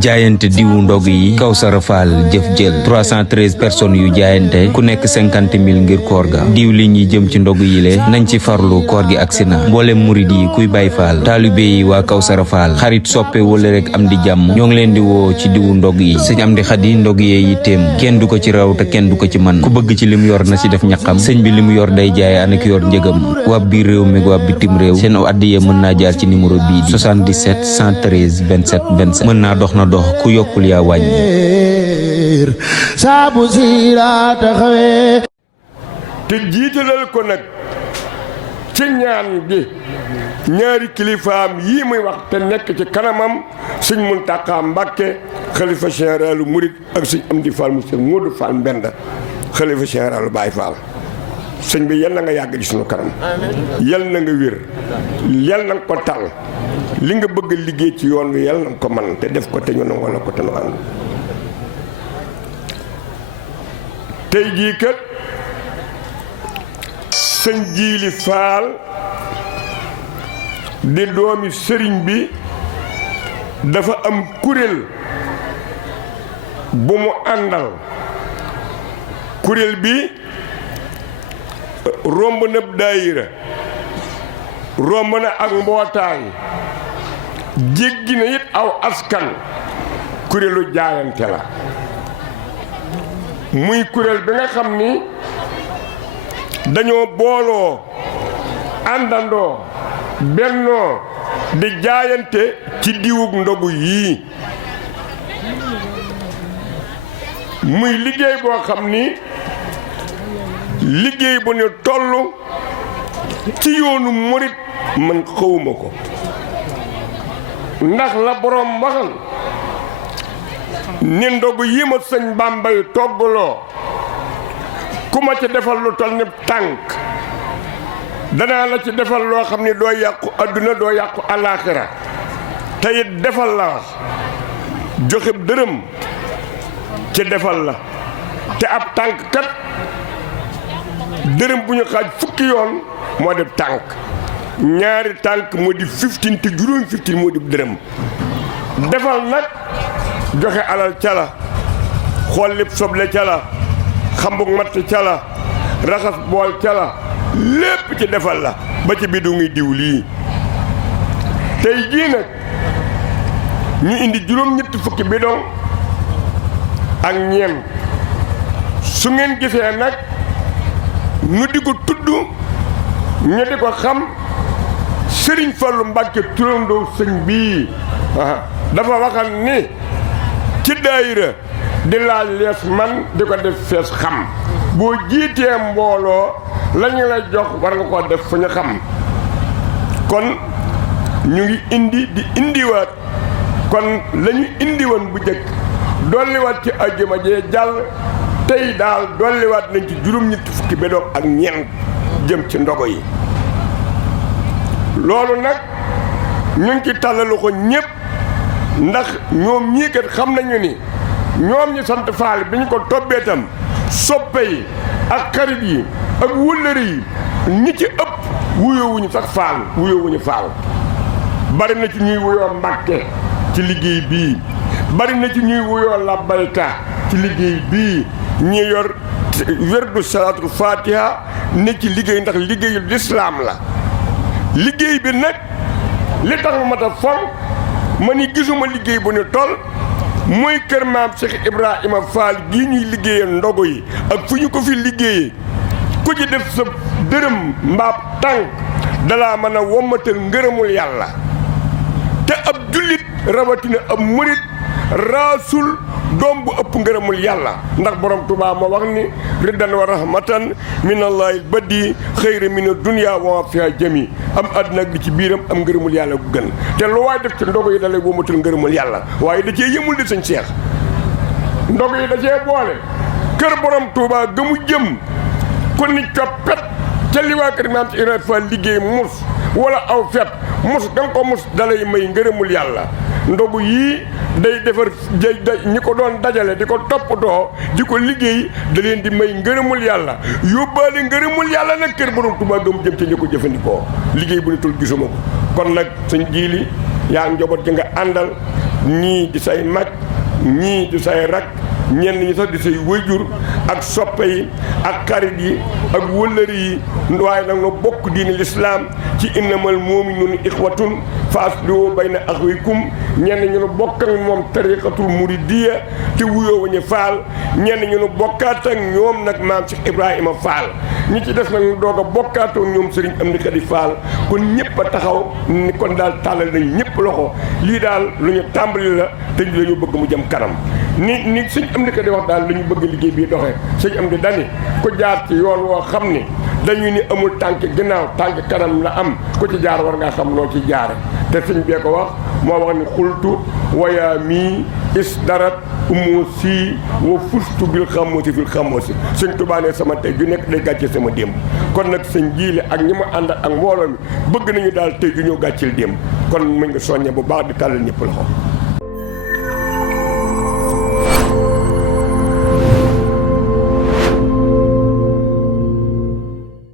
jaayante diwu ndog yi kawssara faal jëf jël 313 personnes yu jaayante ku nekk 50 000 ngir koor ga diw li ñi jëm ci ndog yi le nañ ci farlu koor gi agsi na mboolem murid yi kuy Bayfal taalibe yi waa kawssara faal xarit soppe wala rek am di jàmm ñoo ngi leen di woo ci diwu ndog yi Serigne Amdy Khady ndog yee yitteem kenn du ko ci raw te kenn du ko ci man ku bëgg ci limu yor na ci def ñaqam sëñ bi limu yor day jaay ana ki yor njëgam waa biir réew mi waa bitim réew seen addiye mën naa jaar ci numéro bii di 77 113 27 27 mën naa dox na dox ku yokkul yaa wàññi saabu siira taxawee te jiitalal ko nag ci ñaan gi ñaari kilifaam yii muy wax te nekk ci kanamam sëñ Muntaxa Mbàkke xalifa généralu Mouride ak sëñ Amdi Fall mu sëñ Moodu Fall Mbenda xalifa généralu Baye Fall sëñ bi yal na nga yàgg ci sunu kanam yal na nga wér yal na nga ko tal li nga bëgg liggéey ci yoon wi yal na nga ko man te def ko te ñu nangoo la ko te nu ànd tey jii kat sëñ Jiili Faal di doomi sëriñ bi dafa am kuréel bu mu àndal kuréel bi romb na daayira romb na ak mbootaay jéggi na it aw askan kuréelu jaayante la muy kuréel bi nga xam ni dañoo booloo àndandoo bennoo di jaayante ci diwug ndogu yii muy liggéey boo xam ni liggéey bu ne toll ci yoonu murit man xawuma ko ndax la borom waxal ni ndogu yi ma sëñ Bàmbay toggaloo ku ma ci defal lu toll ni tànk danaa la ci defal loo xam ni doo yàqu adduna doo yàqu alaaxira te it defal la wax joxe dërëm ci defal la te ab tànk kat dërëm bu ñu xaaj fukki yoon moo def tànk ñaari tànk moo di 15 te juróom 15 moo di dërëm defal nag joxe alal ca la xool lépp soble ca la xambug matt ca la raxas bool ca la lépp ci defal la ba ci bidu ngi diw lii tey jii nag ñu indi juróom-ñetti fukki bidon ak ñeent su ngeen gisee nag ñu di ko tudd ñu di ko xam Sëriñ Fallu Mbàkke turandoo sëñ bii dafa waxal ni ci daayira di laaj lees man di ko def fees xam boo jiitee mbooloo lañu la jox war nga ko def fu ñu xam kon ñu ngi indi di indiwaat kon lañu indiwoon bu jëkk dolliwaat ci àjjuma jee jàll tey daal dolliwaat nañ ci juróom-ñetti fukki bedoog ak ñeent jëm ci ndogo yi loolu nag ñu ngi ci tàllalu ko ñépp ndax ñoom ñii kat xam nañu ni ñoom ñi sant Faal bi ñu ko tobbee tam soppe yi ak xarit yi ak wëllëri yi ñi ci ëpp wuyoowuñu sax Faal wuyoowuñu Faal bari na ci ñuy wuyoo Mbàkke ci liggéey bii bari na ci ñuy wuyoo Labbayka ci liggéey bii ñi yor werdu salaatul Faatiha ne ci liggéey ndax liggéeyu lislaam la liggéey bi nag li tax ma mat a fonk ma ni gisuma liggéey bu ne toll mooy kër maam Cheikh Ibrahima Fall gii ñuy liggéeyee ndogu yi ak fu ñu ko fi liggéeyee ku ci def sa dërëm mbaab tànk dalaa mën a wommatal ngërëmul yàlla te ab jullit rawatina ab murit raasul doom bu ëpp ngërëmul yàlla ndax borom Tuubaa moo wax ni riddan wa rahmatan minallahi badi xëyra mina dunya wa fiha jami am àddina ak li ci biiram am ngërëmul yàlla gu gën te lu waay def ci ndogu yi dalay womatul ngërëmul yàlla waaye da cee yëmul di sëñ Seex ndogu yi da cee boole kër borom Tuubaa gëmu jëm ku ni coppet ca li waa kër maam ci Ibrahima Fall liggéey mus wala aw fet mus da nga ko mus dalay may ngërëmul yàlla ndogu yii day defar ñi ko doon dajale di ko toppatoo di ko liggéey da leen di may ngërëmul yàlla yóbbaale ngërëmul yàlla nag kër borom Tuubaa gëm jëm ci ñi ko jëfandikoo liggéey bu ne tul gisuma ko kon nag sëñ Jiili yaa njaboot ji nga àndal ñii di say mag ñii di say rak ñenn ñi sax di say wëjur ak soppe yi ak xarit yi ak wëllëri yi waaye nag no bokk diini lislaam ci innamal mu'minuuna ixwatun fa aslihu bayna axawaykum ñenn ñu nu bokk ak moom tariqatul muridiyya te wuyoo wañu faal ñenn ñu nu bokkaat ak ñoom nag maam Cheikh Ibrahima Fall ñi ci des nag ñu doog a bokkaatoo ñoom Serigne Amdy Khady Fall kon ñëpp a taxaw ni kon daal tàllal nañ ñëpp loxo lii daal lu ñu tàmbali la te la ñu bëgg mu jëm kanam ni sëñ Amdy Khady wax daal la ñu bëgg liggéey bii doxee sëñ Amdy dani ku jaar ci yoon woo xam ni dañuy ni amul tànk ginnaaw tànk kanam la am ku ci jaar war ngaa xam noo ci jaare te sëñ bee ko wax moo wax ni xultu wayaa mii is darat umoo sii wa fustu bil xamoosi fil xamoosi sëñ Tuubaa ne sama tey ju nekk day gàcce sama démb kon nag sëñ jiile ak ñi ma ànd ak mbooloo mi bëgg nañu daal tey ju ñëw gàccil démb kon mu ngi soññe bu baax di tàllal ñëpp loxo